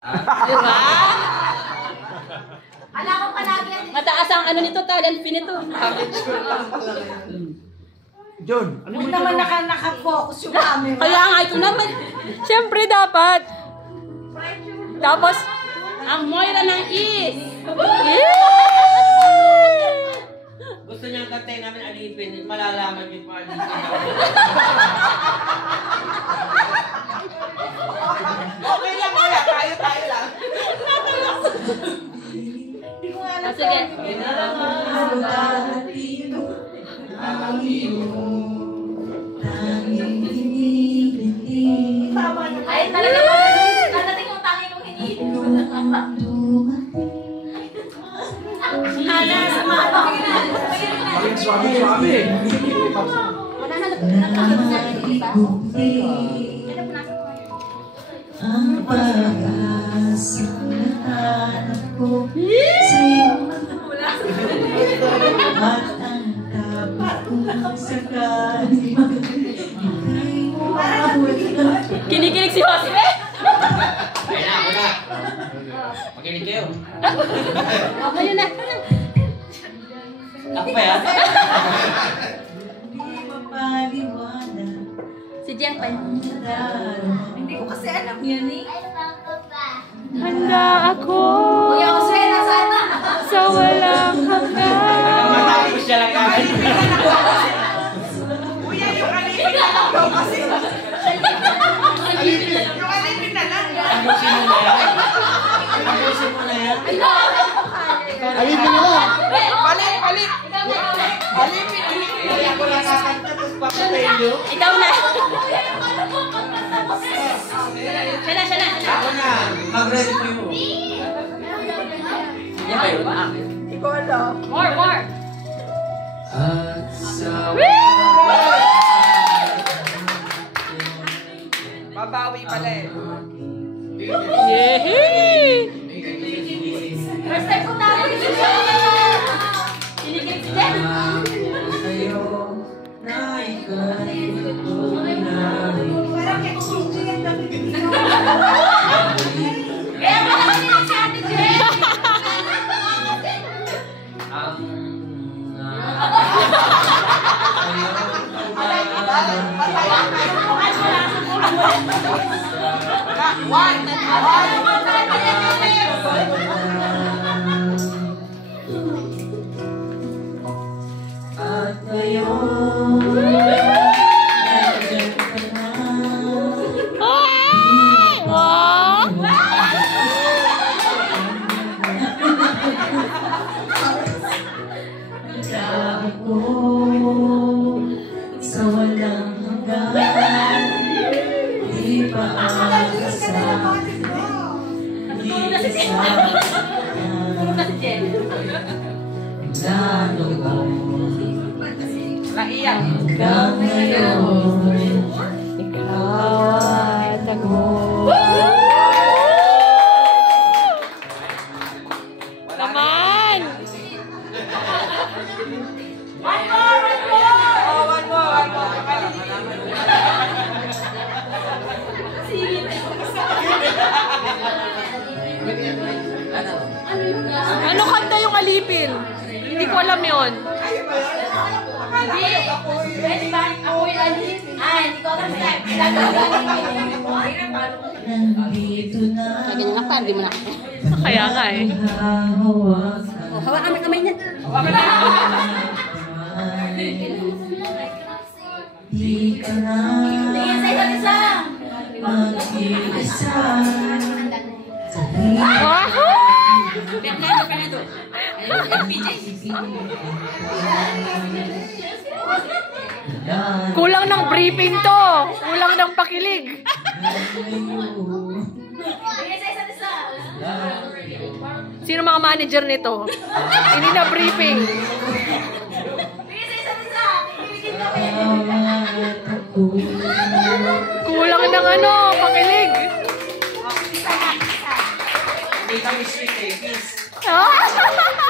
Diba? Alam ko palagi yan. Mataas ang ano nito, talent pin nito. John, ano Huwag naman naka-focus yung camera. Kaya nga ito naman. Siyempre dapat. Tapos, ang Moira ng is. Gusto niyang katay namin alipin, malalaman yung pa alipin. Okay lang, wala. Tayo lang. Hindi ko nga alam. Sige. Ay, talaga ba? Dadating yung tangi kong hinihinto. Hala, sama ako. Maging suami-suami. Wala na lang. Diba? Ang pag-asa na hanap ko sa'yo at ang dapat kong sakali ika'y mawawala. Kinikilig si Jose. Ay na, ako na. Makinig kayo. Okay yun na. Ako ba yan? Hindi mapaliwanag Si Jen pa yun. Hindi ko kasi alam yan eh. Handa ako Kuya Jose, nasana. sa walang hanggan. Matapos siya lang kami. Kuya, yung alipin na lang daw kasi. Yung alipin na lang. Ayusin mo na yan. Ayusin mo na yan. Alipin nyo lang. Balik. Alipin. Hindi ako nakakanta, tapos papatayin nyo. Ikaw na. Siya na. Ako na. Mag-ready po yun. Yan ba yun? Hindi ko alam. More. At sa Babawi pala eh. Yehey! First time ko tayo. Kinikilig si Jen. sa'yo na ika'y tunay. Parang kaya kusunod yung damit. Kaya pala kami si Ate Jen. At ngayon, nandiyan ka na. Ako sa walang hanggan, di pa aasa, di sa lalo Naiyak. hanggang ngayon, ikaw at ako. Naman! One more. Oh, one more. Ano kanta yung alipin? Hindi ko alam yun. Pwede ba? Ako yung alipin. Hindi ko alam siya. Nandito na Ganyan nga pa, hindi mo na. Kaya nga eh. hahawakan. Oh, hawakan mo kamay niya. Di ka na Tingin sa isa't isa. mag-iisa. Fernando. Kulang ng briefing to. Kulang ng pakilig. Tingin sa isa't isa. Sino mga manager nito? Hindi na briefing. Tingin sa isa't isa. Pipigil kami. Kulang ng ano, pakilig. Hindi kami sweet eh, peace. Ah!